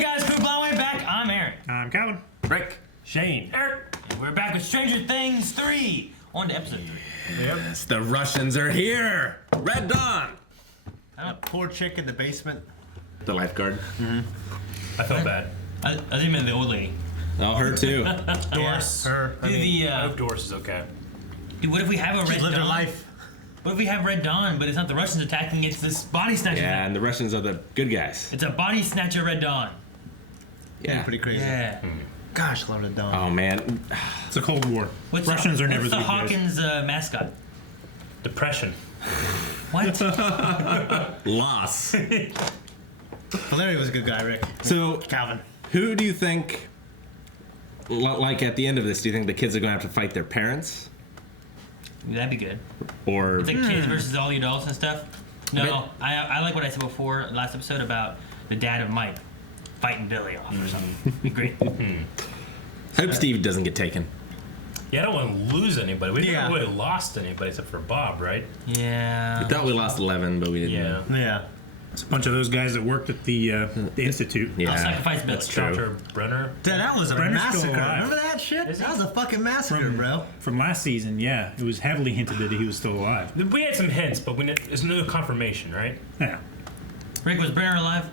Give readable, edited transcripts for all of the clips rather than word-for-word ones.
Hey guys, Coop Way back. I'm Aaron. I'm Calvin. Rick. Shane. Eric. And we're back with Stranger Things 3. On to episode 3. Yes, the Russians are here. Red Dawn. That poor chick in the basement. The lifeguard. Mm-hmm. I felt bad. I think you meant the old lady. Oh, her too. Doris. Her. Dude, I hope Doris is okay. dude, what if we have a Red She's lived her Dawn? life. What if we have Red Dawn, but it's not the Russians attacking, it's this body snatcher Yeah, thing? and the Russians are the good guys. It's a body snatcher Red Dawn. Yeah. Pretty crazy. Yeah. Gosh, love the dawn. Oh man. It's a Cold War. Russians are never what's the the good guys. Hawkins mascot? Depression. What? Loss. Larry was a good guy, Rick. So, Calvin. who do you think, like at the end of this, do you think the kids are going to have to fight their parents? That'd be good. Or It's like kids versus all the adults and stuff. No, Okay. I like what I said before last episode about the dad of Mike fighting Billy off or something. Be great. hope Steve doesn't get taken. Yeah, I don't want to lose anybody. We Yeah. never really lost anybody except for Bob, right? Yeah. We thought we lost 11, but we didn't. Yeah. Yeah. It's a bunch of those guys that worked at the Institute. Yeah, I'll sacrifice Billy. that's true. Dr. Brenner. Dude, that was a Brenner's still massacre. alive. Remember that shit? Is he? That was a fucking massacre, bro. From last season, yeah. It was heavily hinted that he was still alive. We had some hints, but there's no confirmation, right? Yeah. Rick, was Brenner alive?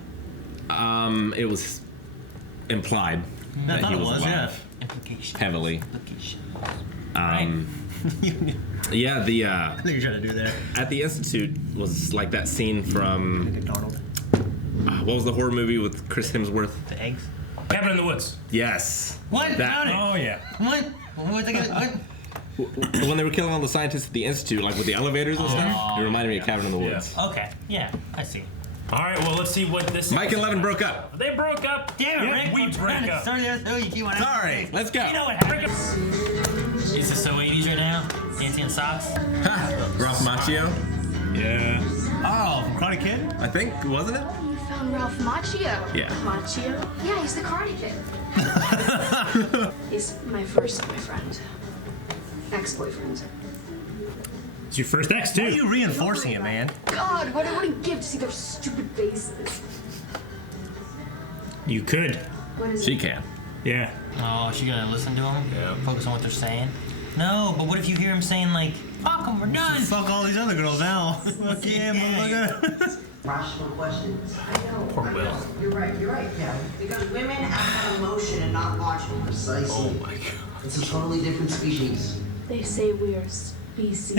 It was implied I that thought he it was was, yeah. alive. Implication. Heavily. Implication. Yeah, the I think you're trying to do there. at the Institute was like that scene from McDonald. what was the horror movie with Chris Hemsworth? The eggs. Cabin in the Woods. Yes. What? That- Found it. Oh, yeah. What? What? When they were killing all the scientists at the Institute, like with the elevators and stuff, it reminded me of Cabin in the Woods. Okay. Yeah, I see. All right, well, let's see what this Mike is. and Levin broke up. They broke up. Damn it, Rick. we I'm trying break to up. start the episode. You keep on. Sorry, let's go. You know what happened? Is this so 80s right now? Dancing in socks? Ralph Macchio, Yeah. Oh, from Karate Kid? I think, wasn't it? You found Ralph Macchio. Yeah. Macchio? Yeah, he's the Karate Kid. He's my first boyfriend. Ex-boyfriend. It's your first ex, Why are too. you reinforcing it, man? God, what I wouldn't give to see their stupid faces. You could. What is She it? can. Yeah. Oh, she gonna listen to him? Yeah. Focus on what they're saying? No, but what if you hear him saying, like, fuck them, we're done? Fuck all these other girls now. Fuck yeah, motherfucker. Rational questions. Poor Will. You're right, Kevin. Because women act on emotion and not logic. Precisely. Oh my god. It's a totally different species. They say we are species.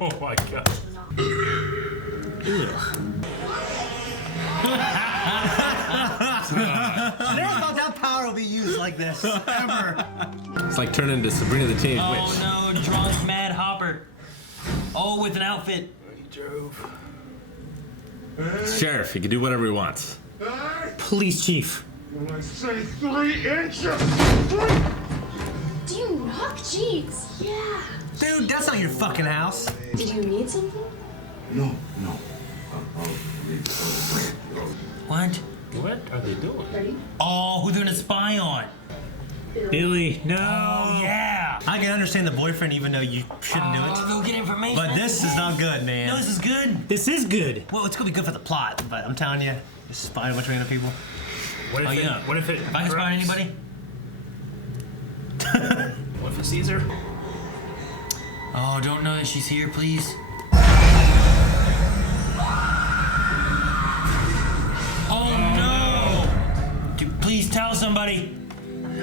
Oh my god. I never thought that power would be used like this. Ever. It's like turning into Sabrina the Teenage Oh Witch. no, drunk Mad Hopper. Oh, with an outfit. Sheriff, he can do whatever he wants. Police chief. Do you knock? Jeez. Yeah. Dude, that's not your fucking house. Did you need something? What? What are they doing? Ready? Oh, who they're gonna spy on? Billy. No. Oh, yeah. I can understand the boyfriend even though you shouldn't do Oh, it. they'll get information. But this is not good, man. No, this is good. This is good. Well, it's gonna be good for the plot, but I'm telling you, just spying a bunch of random people. What if Oh, it, yeah. What if it? If I can spy on anybody? What if it's Caesar? Oh, don't know that she's here, please. Oh no! Dude, please tell somebody.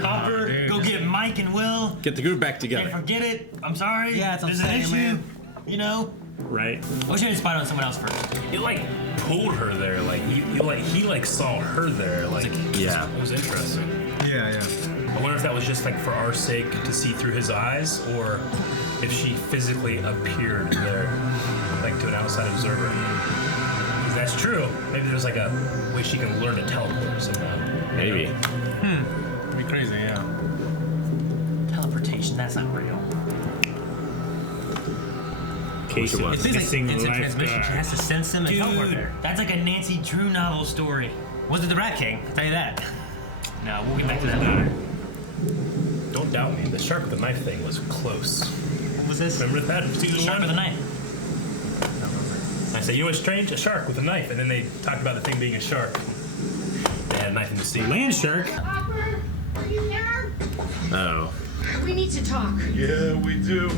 Hopper, dude. go get Mike and Will. Get the group back Can't together. forget it. I'm sorry. Yeah, it's There's an upsetting, issue. man. You know? Right. I wish I had spied on someone else first. He like pulled her there. Like he saw her there. Like Yeah. it was interesting. Yeah. I wonder if that was just like for our sake to see through his eyes, or if she physically appeared there, like to an outside observer. If that's true, maybe there's like a way she can learn to teleport somehow. Maybe. It'd be crazy, yeah. Teleportation, that's not real. Case it of was. It feels like missing instant transmission. She has to sense him and teleport Dude, there. that's like a Nancy Drew novel story. Was it the Rat King? I'll tell you that. No, we'll get back to that later. Don't doubt me. The shark with the knife thing was close. What was this? Remember that? Season Sharp one? with a knife. I said, you know what's strange? A shark with a knife. And then they talked about the thing being a shark. And knife in the steam. Land shark. Hopper, are you there? Oh. We need to talk. Yeah, we do.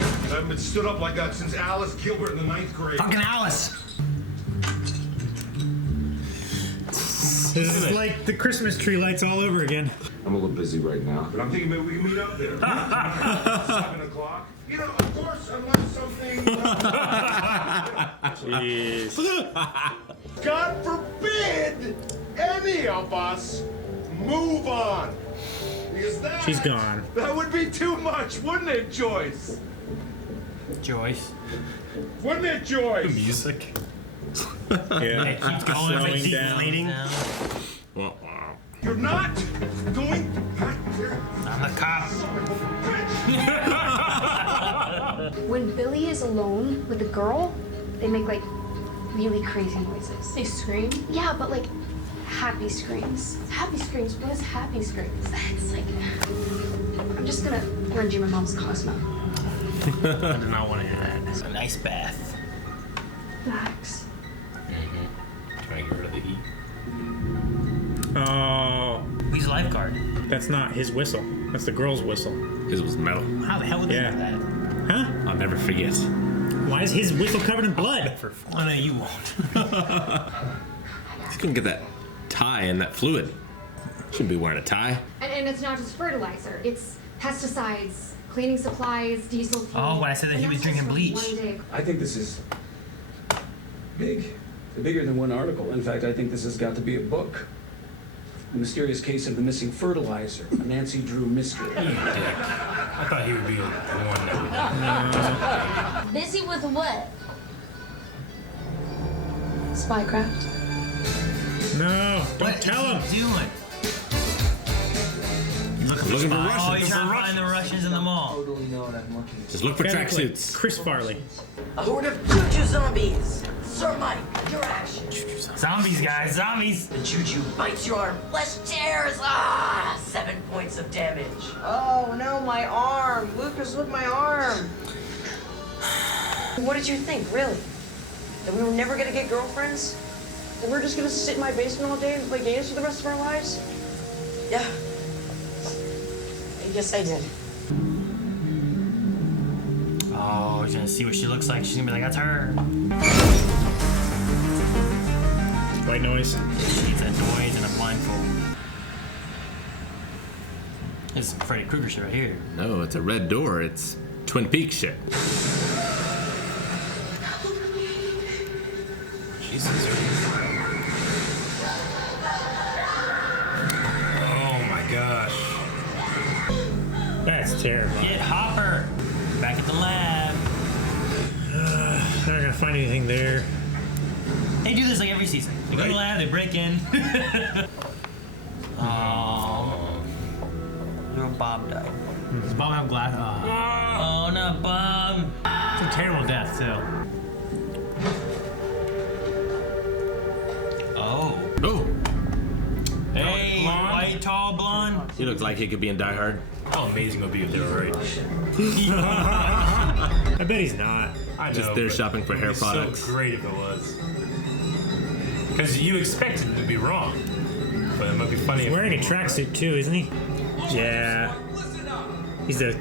I haven't been stood up like that since Alice Gilbert in the 9th grade. Fucking Alice. This is like the Christmas tree lights all over again. I'm a little busy right now, but I'm thinking maybe we can meet up there. 7 o'clock. You know, of course, unless something. Jeez. God forbid any of us move on. Because that. She's gone. That would be too much, wouldn't it, Joyce? Joyce. Wouldn't it, Joyce? Music. Yeah. It keeps going. Slowing It's down. deflating. Well, You're not going back there. I'm the cop. When Billy is alone with a girl, they make like really crazy noises. They scream. Yeah, but like happy screams. Happy screams. What is happy screams? It's like I'm just gonna lend you my mom's Cosmo. I do not want to hear that. It's a nice bath. Relax. Trying to get rid of the heat. Oh, He's a lifeguard. that's not his whistle. That's the girl's whistle. his was metal. How the hell would they Yeah. do that? Huh? I'll never forget. Why is his whistle covered in blood? I know you won't. He couldn't get that tie and that fluid. Shouldn't be wearing a tie. And it's not just fertilizer. It's pesticides, cleaning supplies, diesel fuel. Oh, when I said that he And was that's drinking just from bleach. one day. I think this is big. Bigger than one article. In fact, I think this has got to be a book. The Mysterious Case of the Missing Fertilizer, a Nancy Drew mystery. I thought he would be the one that would. Busy with what? Spycraft. No, don't What tell him. is he doing? Looking for Oh, Russians. he's trying to find the Russians in the mall. Just look for Kinda like tracksuits. Chris Farley. A horde of choo-choo zombies. Sir Mike, your action. Zombies, guys, zombies. The choo-choo bites your arm. Flesh tears. Ah, 7 points of damage. Oh no, my arm. Lucas, look, my arm. What did you think, really? That we were never gonna get girlfriends? That we were just gonna sit in my basement all day and play games for the rest of our lives? Yeah. Yes, I did. Oh, he's gonna see what she looks like. She's gonna be like, that's her. White noise. She needs that noise and a blindfold. This is some Freddy Krueger shit right here. No, it's a red door. It's Twin Peaks shit. Jesus. Oh my gosh. That's terrible. Get Hopper. Back at the lab. Not gonna find anything there. They do this like every season. They go to the lab, they break in. Oh. Little Bob died. Does Bob have glass? Oh, not Bob. It's a terrible death, too. Oh. Oh, Hey, Blonde? white, tall, blonde. he looks like he could be in Die Hard. How amazing it would be if they were right. I bet he's not. I Just know, there but shopping for it'd hair be products. So great if it was. Because you expect it to be wrong. But it might be funny He's if wearing a tracksuit too, isn't he? Yeah. He's the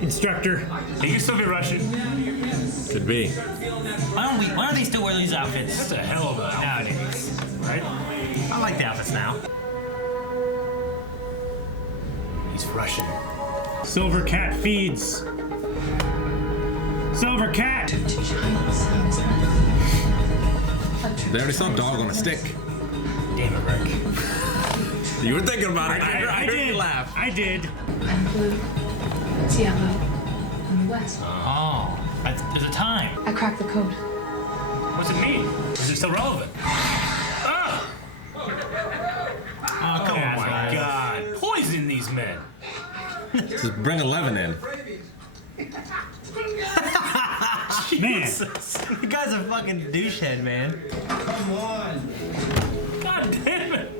instructor. He can still be Russian. Could be. Why don't they still wear these outfits? That's a hell of an outfit. Nowadays. Right? I like the outfits now. He's Russian. Silver Cat feeds. Silver Cat! They already saw dog on a stick. Damn it, Rick. You were thinking about it. I heard did. you laugh. I did. Blue. It's yellow. And west. Oh. There's a time. I cracked the code. What's it mean? Is it still relevant? Ah! Oh, Oh come on. my god. Poison these men. Just bring 11 in. Man. You guys are fucking douchehead, man. God damn it.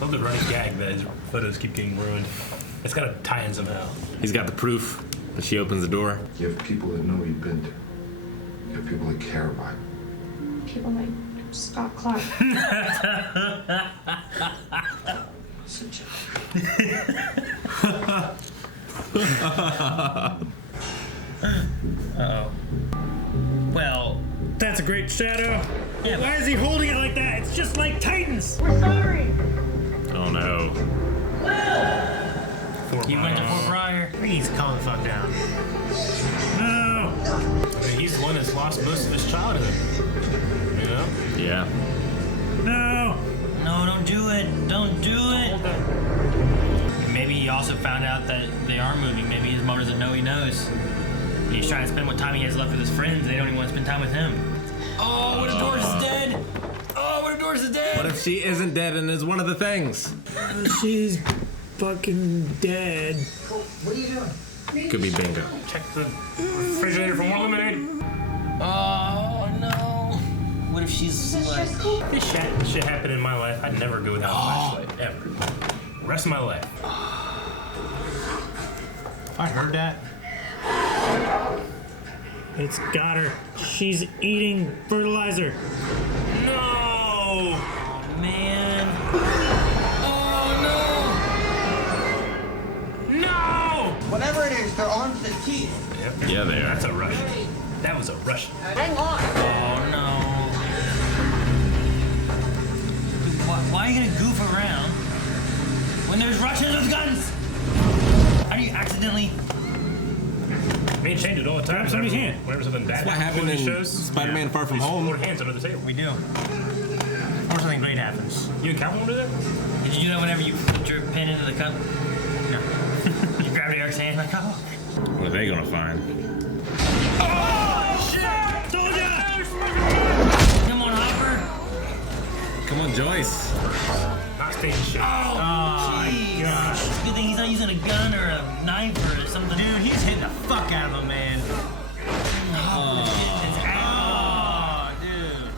Love the running gag that his photos keep getting ruined. It's gotta tie in somehow. He's got the proof that she opens the door. You have people that know what you've been to. You have people that care about you. People like Scott Clark. Such a... Uh-oh. Well, That's a great shadow. Yeah, Why is he holding it like that? It's just like Titans. We're sorry. Oh no. you went to Fort Bryer. Please calm the fuck down. No. I mean, he's the one that's lost most of his childhood. You know? Yeah. No. No, don't do it. Don't do it. Maybe he also found out that they are moving. Maybe his mom doesn't know he knows. He's trying to spend what time he has left with his friends. They don't even want to spend time with him. Oh, what if Doris is dead? Oh, what if Doris is dead? What if she isn't dead and is one of the things? She's fucking dead. What are you doing? Could be bingo. Check the refrigerator for more lemonade. Oh, no. What if she's like... This shit happened in my life. I'd never go without a flashlight, ever. Rest of my life. If I heard that, It's got her. She's eating fertilizer. No! Oh, man. Oh, No! Whatever it is, they're on to the teeth. Yep. Yeah, they are. That's a rush. That was a rush. Hang on. no. Oh, no. Why are you going to goof around when there's Russians with guns? How do you accidentally... Me and Shane do it all the time. Grab somebody's hand. Whenever something bad What happens happened in in shows, Spider-Man Far From we Home? hold hands under the table. we do. Or something great happens. You and Calvin do that? Did you do that whenever you put your pen into the cup? No. You grabbed Eric's hand like, oh. What are they gonna find? Oh, shit! Told ya! Come on, Hopper. Come on, Joyce. Not staying shit. Oh, gosh. Good thing he's not using a gun or a knife or something. Dude, he's hitting the fuck out of him, man. Oh, dude.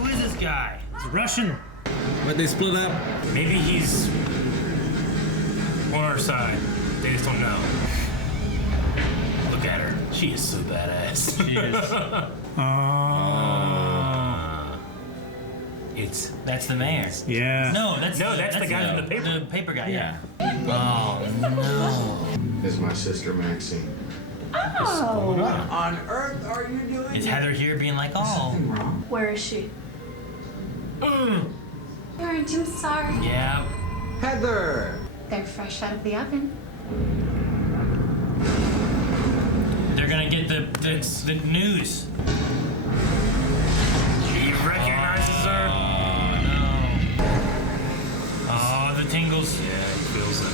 Who is this guy? It's Russian. But they split up. Maybe he's on our side. They just don't know. Look at her. She is so badass. She is. That's the mayor. Yeah. No, that's the guy from the paper. The paper guy. Yeah. Oh no. This is my sister Maxine. Oh. What on earth are you doing? Is Heather here being like, oh? Where is she? Aren't you sorry? Yeah. Heather. They're fresh out of the oven. They're gonna get the news. He recognizes her. Oh no. Oh, the tingles. Yeah, he feels it.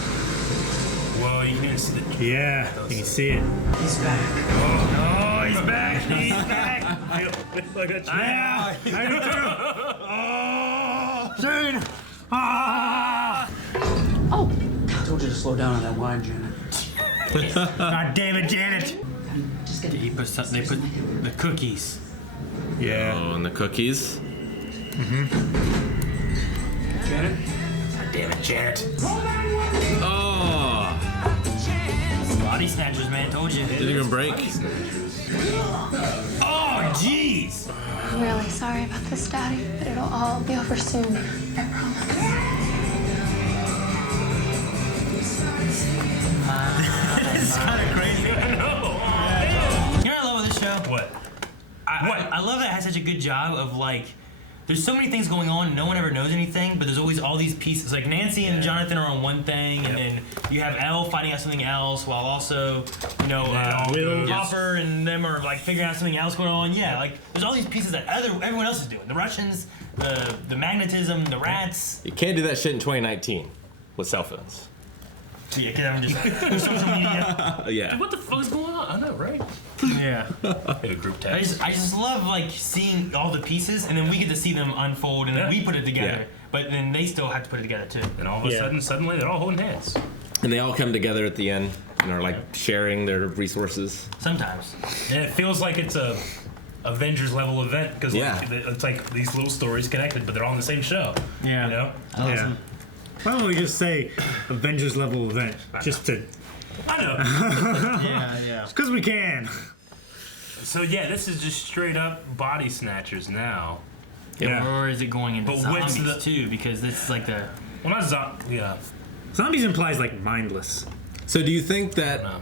Well, you can see the. Yeah. You can see it. He's back. Oh, he's back. He's back. Look at you. Yeah. I do too. Oh. Shane. Ah. Oh. I told you to slow down on that wine, Janet. God damn it, Janet. Just get He put some, they put the cookies. Yeah. Oh, and the cookies. Janet. God damn it, Janet. Oh, Body snatchers, man. Told you. didn't even break. Oh, jeez. I'm really sorry about this, Daddy, but it'll all be over soon. I promise. This is kind of crazy. I know. You know what I love with this show? What? I love that it has such a good job of like, there's so many things going on and no one ever knows anything, but there's always all these pieces. Like Nancy and Jonathan are on one thing, and then you have Elle finding out something else, while also, you know, Will. Hopper and them are like figuring out something else going on. Yeah, like there's all these pieces that everyone else is doing. The Russians, the magnetism, the rats. You can't do that shit in 2019 with cell phones. So yeah, 'cause I'm just social media. Yeah. What the fuck is going on? I know, right? Yeah. In a group I text. just love like seeing all the pieces, and then we get to see them unfold, and then we put it together. Yeah. But then they still have to put it together too. And all of a sudden, suddenly, they're all holding hands. And they all come together at the end and are like sharing their resources. Sometimes. And it feels like it's a Avengers level event because Yeah. it's like these little stories connected, but they're all in the same show. Yeah. You know? Yeah. Why don't we just say Avengers level event? Just to. I know. Yeah. Because we can. So yeah, this is just straight up body snatchers now. Yeah. Or is it going into But what's zombies the- too? Because this is like the Well, not yeah. Zombies implies like mindless. So do you think that No.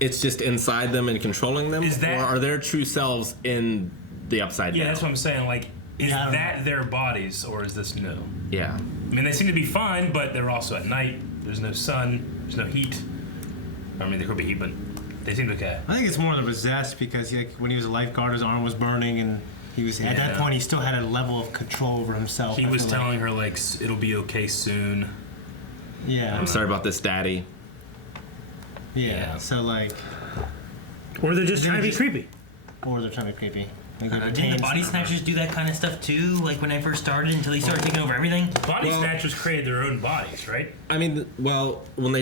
it's just inside them and controlling them, Is that- or are their true selves in the upside Yeah, down? that's what I'm saying. Like, is Yeah, I don't that their bodies or is this new? Yeah. I mean, they seem to be fine, but they're also at night. There's no sun. There's no heat. I mean, there could be heat, but they seem okay. I think it's more the possessed because when he was a lifeguard, his arm was burning, and he was at that point he still had a level of control over himself. He I was feel like. telling her like it'll be okay soon. Yeah. I'm sorry about this, Daddy. Yeah. So like, Or they're just trying to be creepy. or they're trying to be creepy. Like, they're didn't the tame- body snatchers do that kind of stuff too? Like when I first started, until they started taking over everything. Body Well- snatchers created their own bodies, right? I mean, well, when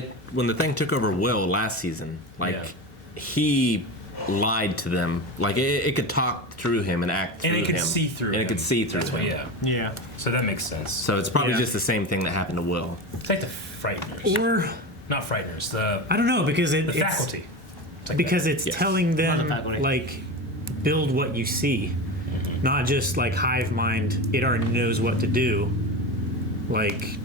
the thing took over Will last season, like he lied to them. Like it could talk through him and act through And him. it could see through. And it him. could see through That's what, him. yeah. Yeah. So that makes sense. So it's probably Yeah. just the same thing that happened to Will. It's like the frighteners, Or not frighteners. The I don't know because the it's faculty. It's like because that. it's Yes. telling them Other faculty. like build what you see, not just like hive mind. It already knows what to do. Like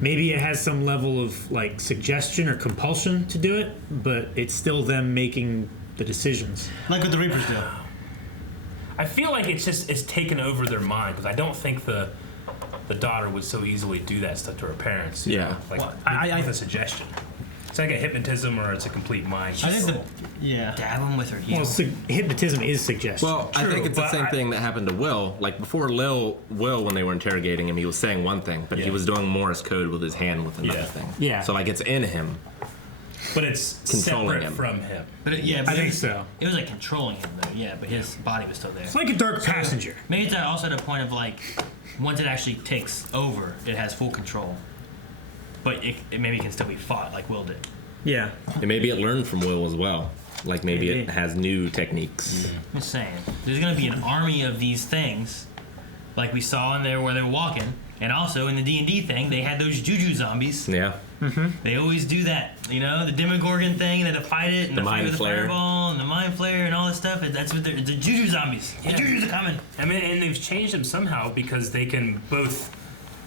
maybe it has some level of like suggestion or compulsion to do it, but it's still them making the decisions. Like what the Reapers do. I feel like it's taken over their mind because I don't think the daughter would so easily do that stuff to her parents. you Yeah. know? Like Well, with a suggestion. It's like a hypnotism or it's a complete mind. I think yeah. Dab them with her heel. Well, hypnotism is suggestion. Well, I True, think it's the but same I- thing that happened to Will. Like before, Will, when they were interrogating him, he was saying one thing, but he Yeah. was doing Morse code with his hand with another Yeah. thing. Yeah. So like it's in him. But it's Controlling separate him. from him. but it, yeah, I but think it was, so. It was like controlling him though. Yeah, but his body was still there. It's like a dark passenger. Maybe it's also the point of like, once it actually takes over, it has full control. But it maybe can still be fought like Will did. Yeah. And maybe it learned from Will as well. Like maybe it Maybe. has new techniques. I'm just saying, there's gonna be an army of these things, like we saw in there where they were walking, and also in the D&D thing, they had those juju zombies. Yeah. They always do that, you know, the Demogorgon thing, and they had to fight it, and The the fight Mind with the Flayer. fireball, and the Mind Flayer, and all this stuff. That's what they're, the juju zombies. The jujus are coming. I mean, and they've changed them somehow because they can both.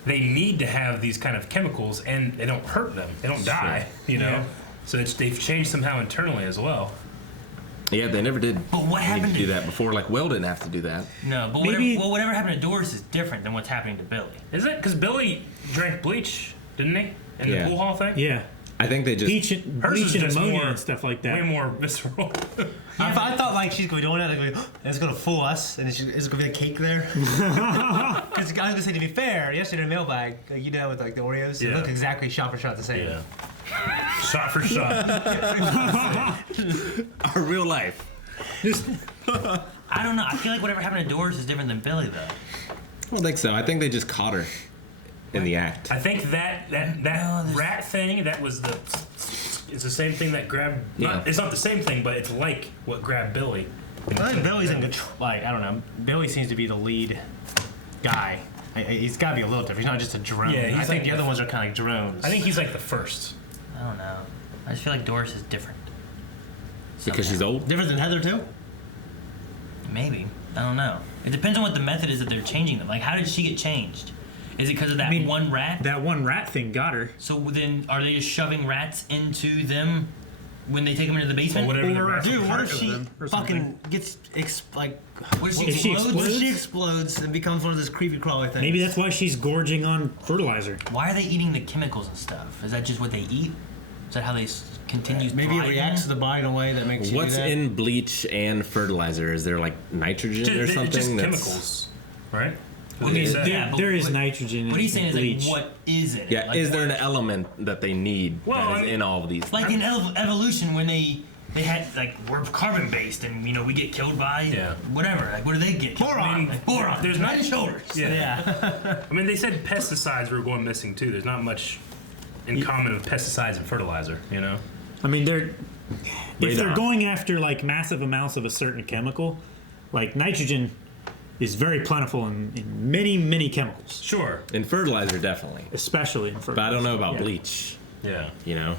They need to have these kind of chemicals, and they don't hurt them. They don't die, you know. So they've changed somehow internally as well. Yeah, they never did But what need happened to do to that before. Like Will didn't have to do that. No, but Maybe- whatever happened to Doris is different than what's happening to Billy. Is it? Because Billy drank bleach, didn't he? In Yeah. the pool hall thing? Yeah. I think they just Hers is Bleach and just ammonia more- and stuff like that. Way more visceral. I thought like she's going to do that, and it's going to fool us, and it's going to be a cake there. Because I was going to say, to be fair, yesterday in the mailbag, like, you did that with like the Oreos. It Yeah. looked exactly shot for shot the same. Yeah. Shot for shot. our real life. I don't know. I feel like whatever happened to Doris is different than Billy, though. I don't think so. I think they just caught her in the act. I think that rat thing, that was the. It's the same thing that grabbed. Yeah. It's not the same thing, but it's like what grabbed Billy. I think Billy's in control. Like, I don't know. Billy seems to be the lead guy. He's got to be a little different. He's not just a drone. Yeah, he's I think like the other ones are kind of like drones. I think he's like the first. I don't know. I just feel like Doris is different. Because she's old? different than Heather too. Maybe. I don't know. It depends on what the method is that they're changing them. Like, how did she get changed? Is it because of that one rat? That one rat thing got her. So then, are they just shoving rats into them when they take them into the basement? Well, whatever the rats Dude, are what part if of she them. fucking gets like? What if she If she explodes? What if she explodes and becomes one of those creepy crawly things? Maybe that's why she's gorging on fertilizer. Why are they eating the chemicals and stuff? Is that just what they eat? Is that how they continue? Maybe it thriving? reacts to the body in a way that makes you What's do that. in bleach and fertilizer? Is there like nitrogen or It's something? just that's- chemicals, right? I mean, That's- yeah, but There is what- nitrogen What in he's saying is bleach. like, what is it? Yeah, Like, is there an what- element that they need Well, that I is mean- in all of these? like in evolution when they had like we're carbon based and we get killed by whatever. Like what do they get? Boron. I mean, boron. There's Head not- and shoulders. Yeah. I mean, they said pesticides were going missing too. There's not much in common with pesticides and fertilizer, you know? I mean, if they're Radon. going after like massive amounts of a certain chemical, like nitrogen is very plentiful in many, many chemicals, Sure. In fertilizer, definitely. especially in fertilizer. But I don't know about Yeah. bleach. Yeah. You know,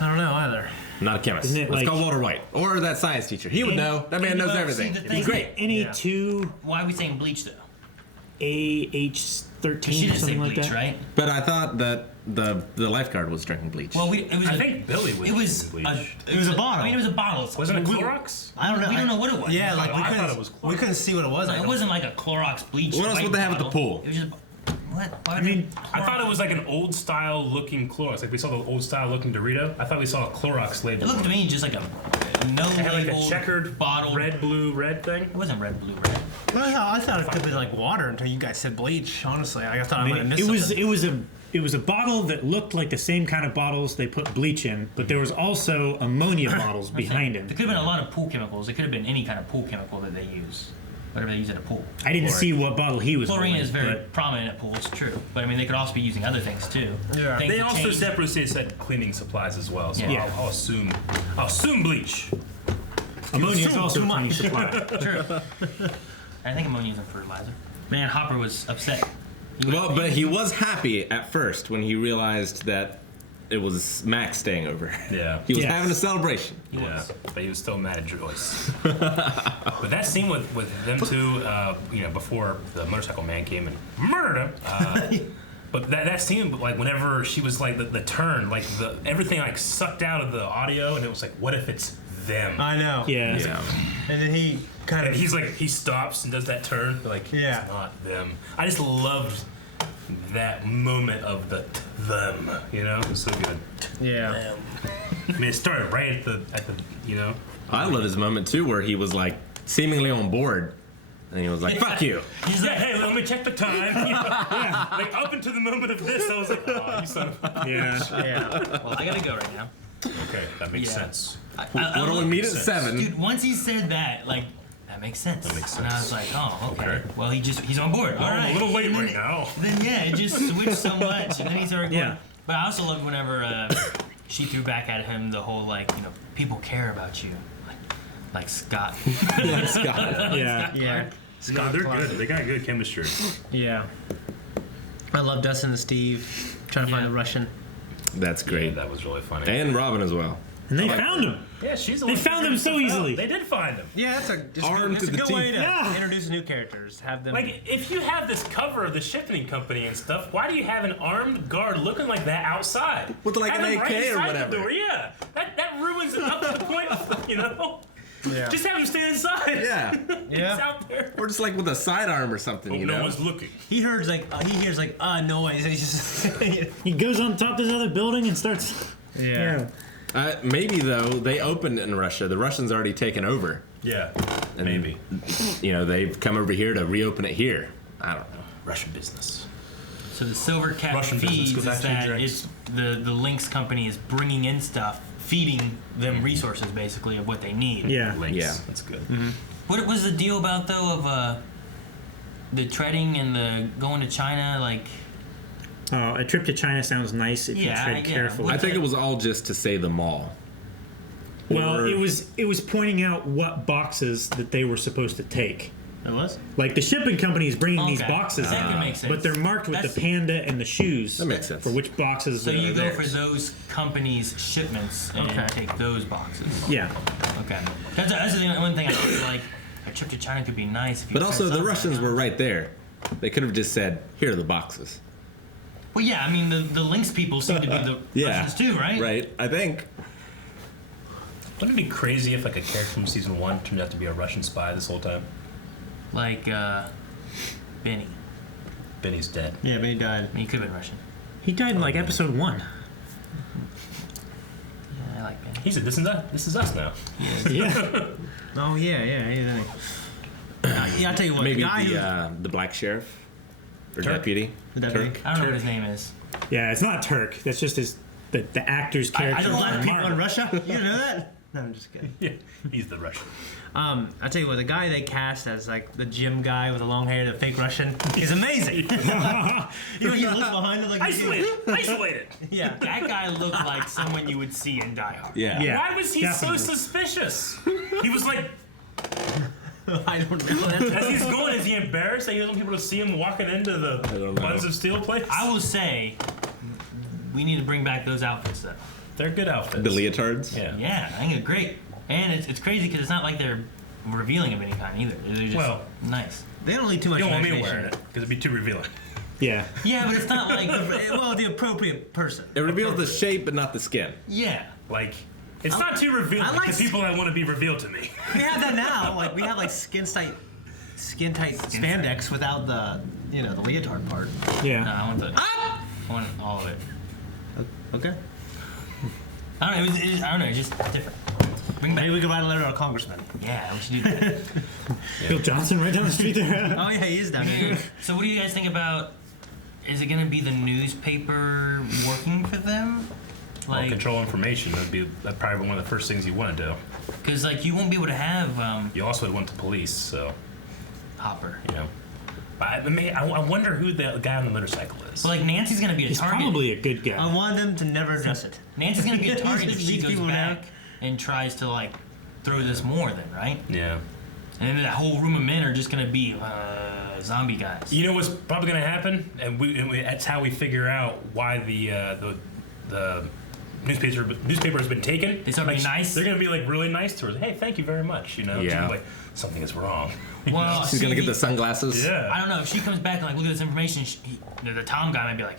I don't know either. Not a chemist. Isn't it Let's like- call Walter White or that science teacher. He would know. That man knows see, everything. the thing He's is- great. Any Yeah. two Why are we saying bleach though? AH13 She or didn't say something like bleach, that? right? But I thought that the lifeguard was drinking bleach. Well, it was. I think Billy was. It was. bleach. It was a bottle. I mean, it was a bottle. Wasn't it Clorox? I don't know. We don't know what it was. Yeah, like Oh, we I couldn't. thought it was We couldn't see what it was. It wasn't like a Clorox bleach. What else white would they have at the bottle. pool? It was just. What? Why I would mean, I thought it was like an old style looking Clorox. Like we saw the old style looking Dorito. I thought we saw a Clorox label. It looked to me just like a no It had like a labeled checkered bottle. red, blue, red thing. It wasn't red, blue, red. I thought it could be like water until you guys said bleach. Honestly, I thought I might have I mean, missed something. it was a bottle that looked like the same kind of bottles they put bleach in, but there was also ammonia bottles behind There it. could have been a lot of pool chemicals. It could have been any kind of pool chemical that they use. Whatever they use at a pool. I didn't see what bottle he was Chlorine holding, is very but- prominent at pools, true. But I mean, they could also be using other things too. Yeah. Things They that also change- separately said cleaning supplies as well. So Yeah. I'll assume bleach. Ammonia is also a cleaning supply. True. I think ammonia is a fertilizer. Man, Hopper was upset. Well, but he was happy at first when he realized that it was Max staying over. Yeah. He was Yes. having a celebration. Yeah, but he was still mad at Joyce. But that scene with them two, before the motorcycle man came and murdered him. But that scene, like whenever she was like the turn, like everything like sucked out of the audio, and it was like, what if it's them? I know. Yeah. Yeah. And then he kind And of. he's like, he stops and does that turn, like Yeah. it's not them. I just loved that moment of the them. You know, it was so good. Yeah. I mean, it started right at the I love his moment too, where he was like seemingly on board, and he was like, "Fuck you." He's Yeah, like, hey, let me check the time. You know, like up until the moment of this, I was like, oh, you son of a... Yeah. Yeah. well, I gotta go right now. Okay, that makes Yeah. sense. What do we meet at sense. 7? Dude, once he said that, like, that makes sense. That makes And I sense. was like, oh, okay. Okay. Well, he's on board. All I'm right. a little late And then right now. Then yeah, it just switched so much, and then he started going. Yeah. But I also loved whenever she threw back at him the whole like, people care about you, like Scott. Like Scott. Yeah. Yeah. No, they're good. They got good chemistry. Yeah. I love Dustin and Steve trying to find a Russian. That's great. That was really funny. And Robin as well. And they found him. yeah, she's the They one found figuring him so stuff out. easily. They did find him. Yeah, that's Armed it's to a the good way teeth. to Yeah. introduce new characters. Have them. Like, if you have this cover of the shipping company and stuff, why do you have an armed guard looking like that outside? With, like, Have an him right AK or inside whatever. The door. Yeah, that ruins it up to the point of, yeah. Just have him stay inside. Yeah. He's Yeah. out there. Or just like with a sidearm or something, Hope you no know? one's looking. He hears like noise and he's just. He goes on top of this other building and starts. Yeah. Maybe though they opened in Russia. The Russians already taken over. Yeah, And, maybe. They've come over here to reopen it here. I don't know. Russian business. So the Silver Cat Russian business feeds goes is after that drinks. it's the Lynx company is bringing in stuff, feeding them resources basically of what they need. Yeah. Links. Yeah. That's good. What was the deal about though of the treading and the going to China? Like, A trip to China sounds nice if Yeah, you tread yeah. carefully. I think it was all just to say the mall. Well, Or- it was pointing out what boxes that they were supposed to take. it was. Like the shipping company is bringing these Okay. boxes That in, could make sense. but they're marked with That's- the panda and the shoes. That makes sense. For which boxes So are you go theirs. for those companies' shipments and Okay. take those boxes. Yeah. Okay. That's the one thing I feel like a trip to China could be nice if you. But spend also the something, Russians you know? were right there. They could have just said, "Here are the boxes." Well, yeah. I mean, the Lynx people seem to be the Yeah. Russians too, right? Right. I think. Wouldn't it be crazy if like a character from season 1 turned out to be a Russian spy this whole time? Like Benny. Benny's dead. Yeah, but he died. I mean, he could have been Russian. He died in like episode 1. Yeah, I like Benny. He said, "This is us now." Yeah. Oh yeah. Yeah, I'll tell you what. Maybe the guy who, the black sheriff or Turk? deputy. the deputy. Turk. I don't know what his name is. Yeah, it's not Turk. That's just the actor's character. I don't from like people Marvel. in Russia. You didn't know that? No, I'm just kidding. Yeah, he's the Russian. I'll tell you what, the guy they cast as like the gym guy with the long hair, the fake Russian, is amazing. He looks behind him like Isolated. Yeah. That guy looked like someone you would see in Die Hard. Yeah. Yeah. Why was he definitely. so suspicious? He was like, I don't know. as he's going, is he embarrassed that he doesn't want people to see him walking into don't the know. Buns of Steel place? I will say, we need to bring back those outfits though. They're good outfits. The leotards. Yeah. Yeah, I think it's great. And it's crazy because it's not like they're revealing of any kind either. They're just nice. They don't leave too much You don't want me imagination. wearing it because it'd be too revealing. Yeah. Yeah, but it's not like the appropriate person. It reveals the shape, but not the skin. Yeah. Like, it's not too revealing I like to people that want to be revealed to me. We have that now. Like we have like skin tight spandex without the the leotard part. Yeah. No, I want all of it. Okay. I don't know. I don't know. It's just different. Maybe we could write a letter to our congressman. Yeah, we should do that. Bill Johnson right down the street there. Oh yeah, he is down here. So what do you guys think about? Is it going to be the newspaper working for them? Well, control information. That'd probably one of the first things you want to do. Because like you won't be able to have. You also would want the police, so. Hopper. You know. But I wonder who the guy on the motorcycle is. Well, like Nancy's going to be a He's target. probably a good guy. I want them to never address it. Nancy's going to be a target if she These goes people back now. and tries to like throw this more. Then right? Yeah. And then that whole room of men are just going to be zombie guys. You know what's probably going to happen, and that's how we figure out why the newspaper has been taken. They start being nice. They're going to be like really nice to her. Hey, thank you very much. You know. Yeah. Like something is wrong. Well, She's gonna get the sunglasses. Yeah. I don't know. If she comes back and like, look at this information, the Tom guy might be like,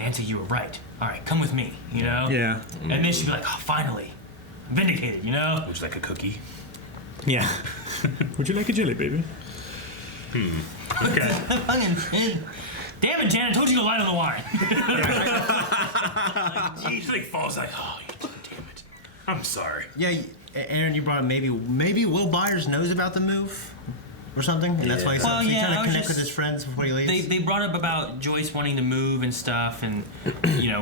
Nancy, you were right. All right, come with me. You know. Yeah. And then she'd be like, oh, finally, vindicated. You know. Would you like a cookie? Yeah. Would you like a jelly, baby? Okay. Damn it, Jan! I told you to light on the wine. She like falls like, oh, damn it. I'm sorry. Yeah, Aaron, you brought up maybe Will Byers knows about the move or something, and that's why he's trying to connect with his friends before he leaves. They brought up about Joyce wanting to move and stuff, and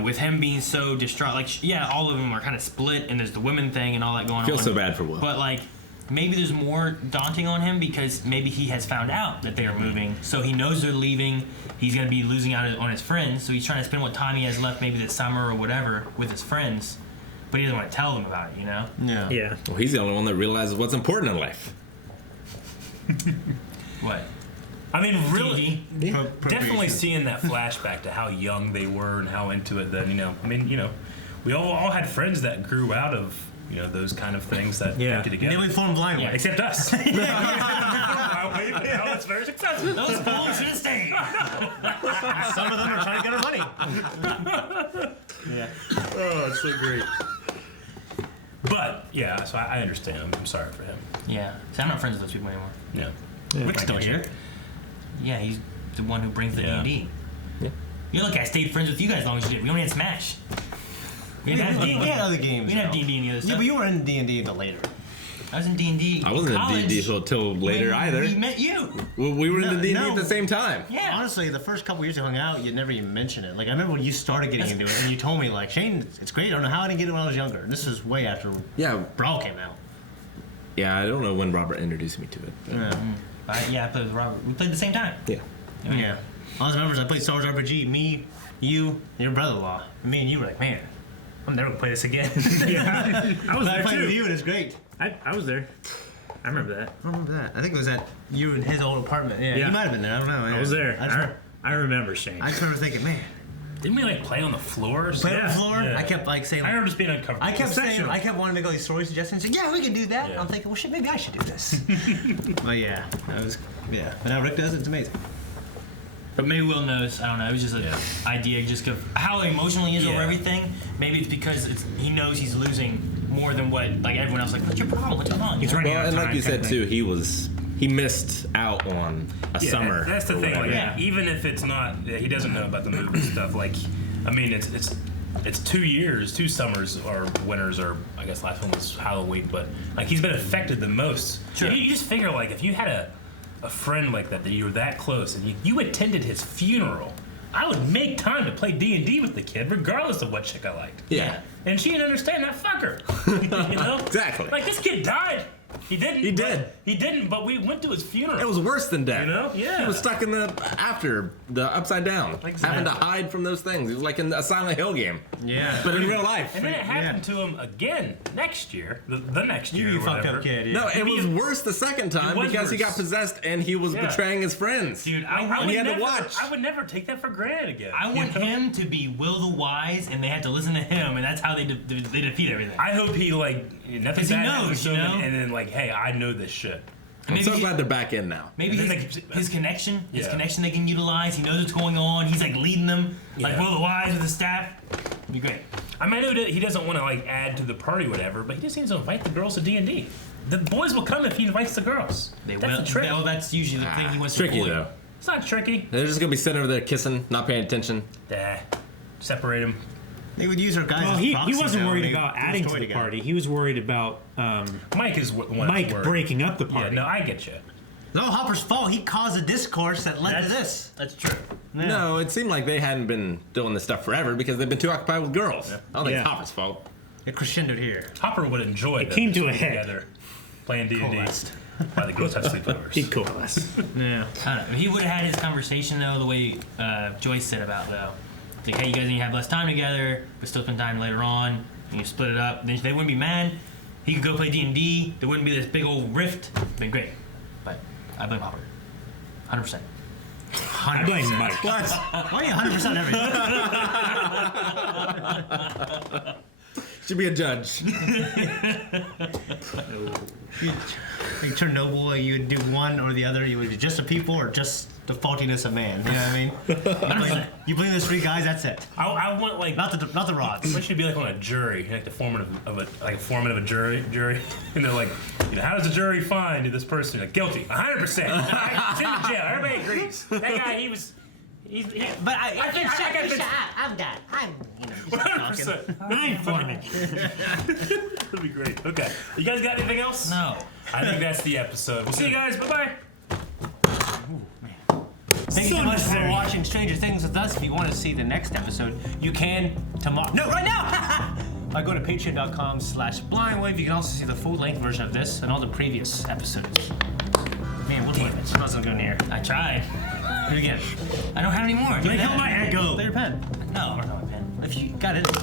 with him being so distraught, like all of them are kind of split, and there's the women thing and all that going on. Feel so bad for Will. But like, maybe there's more daunting on him because maybe he has found out that they are moving, so he knows they're leaving. He's gonna be losing out on his friends, so he's trying to spend what time he has left, maybe this summer or whatever, with his friends. But he doesn't want to tell them about it, you know? Yeah. Yeah. Well, he's the only one that realizes what's important in life. What? I mean, really, TV? definitely seeing that flashback to how young they were and how into it. Then I mean, we all had friends that grew out of those kind of things that kept you together. And then we formed Blind Way. Except us. It's very successful. Those fools should have stayed. Some of them are trying to get our money. Yeah. Oh, it's so great. But yeah, so I understand. I'm sorry for him. Yeah. See, I'm not friends with those people anymore. Yeah. Rick's still here. Yeah, he's the one who brings the D&D. Yeah. Look, I stayed friends with you guys as long as you did. We only had Smash. We didn't have D&D. We had other games. We didn't have D&D and the other stuff. Yeah, but you were in D&D until later. I was in D&D. I wasn't in D&D till later either. We met you. We were in the D&D at the same time. Yeah. Honestly, the first couple years you hung out, you never even mentioned it. Like, I remember when you started getting into it, and you told me, like, Shane, it's great. I don't know how I didn't get it when I was younger. And this is way after Brawl came out. Yeah, I don't know when Robert introduced me to it. Yeah. I played with Robert. We played at the same time. Yeah. Yeah. All I remember is I played Star Wars RPG. Me, you, and your brother-in-law. Me and you were like, man, I'm never gonna play this again. Yeah. I was there played too. with you, and it's great. I was there. I remember that. I remember that. I think it was at you in his old apartment. Yeah, Yeah. you might have been there. I don't know. I was there. I remember Shane. I just remember thinking, man. Didn't we like play on the floor? Or Play on the floor? Yeah. I kept like saying. I remember just being uncomfortable. I kept wanting to make all these story suggestions. Yeah, we can do that. Yeah. I'm thinking, well, shit, maybe I should do this. But yeah, that was But now Rick does it. It's amazing. But maybe Will knows. I don't know. It was just an idea, just of how emotional he is over everything. Maybe it's because he knows he's losing more than what like everyone else. Like, what's your problem? What's going on? He's running out of And time, like you said kinda too, he missed out on a summer. That's the or thing. whatever. Like, even if it's not, he doesn't know about the movie and stuff. Like, I mean, it's 2 years, 2 summers or winters, or I guess last one was Halloween. But like, he's been affected the most. Sure. You just figure like if you had a friend like that you were that close and you attended his funeral, I would make time to play D&D with the kid regardless of what chick I liked. Yeah. And she didn't understand that fucker. You know? Exactly. Like, this kid died. He didn't. He did. He didn't, but we went to his funeral. It was worse than death. You know? Yeah. He was stuck in the upside down, having to hide from those things. It was like in a Silent Hill game. Yeah. But in real life. And then it happened to him again next year, the next year. You or fucked whatever. up kid. Yeah. No, it was worse the second time was because he worse. got possessed and he was betraying his friends. Dude, I and would he had never, to watch. I would never take that for granted again. I want him to be Will the Wise, and they had to listen to him, and that's how they they defeat everything. I hope he like nothing 'Cause he bad knows, happens to you him, know? and then like, hey, I know this shit. I'm Maybe so glad they're back in now. Maybe And then his connection, Yeah. they can utilize. He knows what's going on. He's like leading them, like Yeah. Will the Wise with his staff. It'd be great. I mean, I know that he doesn't want to like add to the party, or whatever, but he just needs to invite the girls to D&D. The boys will come if he invites the girls. They That's will. the trick. Well, that's usually the thing he wants Tricky to avoid. though. It's not tricky. They're just gonna be sitting over there kissing, not paying attention. Separate them. They would use her guys. Well, as he proxies wasn't now worried when they about do adding to story the together. party. He was worried about Mike is the one. Mike that's worried. breaking up the Yeah, party. no, I get you. No, Hopper's fault. He caused a discourse that led to this. That's true. Yeah. No, it seemed like they hadn't been doing this stuff forever because they've been too occupied with girls. I don't think Yeah. it's Hopper's fault. It crescendoed here. Hopper would enjoy It them came to a being head. together, playing D&D Coalesced. while the girls have sleepovers. He'd coalesce. Yeah. I don't know. He would have had his conversation though, the way Joyce said about though. Like, hey, you guys need to have less time together, but still spend time later on. And you split it up. Then they wouldn't be mad. He could go play D&D. There wouldn't be this big old rift. Been great. But I blame Hopper. 100%. I blame Mike. What? Why are you 100% everything? Should be a judge. Like Chernobyl, you would do one or the other. You would be just the people or just the faultiness of man. You know what I mean? You blame those three guys. That's it. I want like Not the rods. we should be like on a jury, like the foreman of a jury, and they're like, you know, how does the jury find this person? Like guilty, 100%. Send him to jail. Everybody agrees. That guy, he was. But I think I'm done. I'm 100%. I'm Foreman. That'd be great. Okay, you guys got anything else? No. I think that's the episode. We'll see you guys. Bye bye. Thank you so much for necessary. watching Stranger Things with us. If you want to see the next episode, you can tomorrow. No, right now! Go to patreon.com/blindwave. You can also see the full-length version of this and all the previous episodes. Man, we'll do it. It's not so good near. I tried. Do it again. I don't have any more. Make out my echo. Play your pen. No, I don't have a pen. If you got it.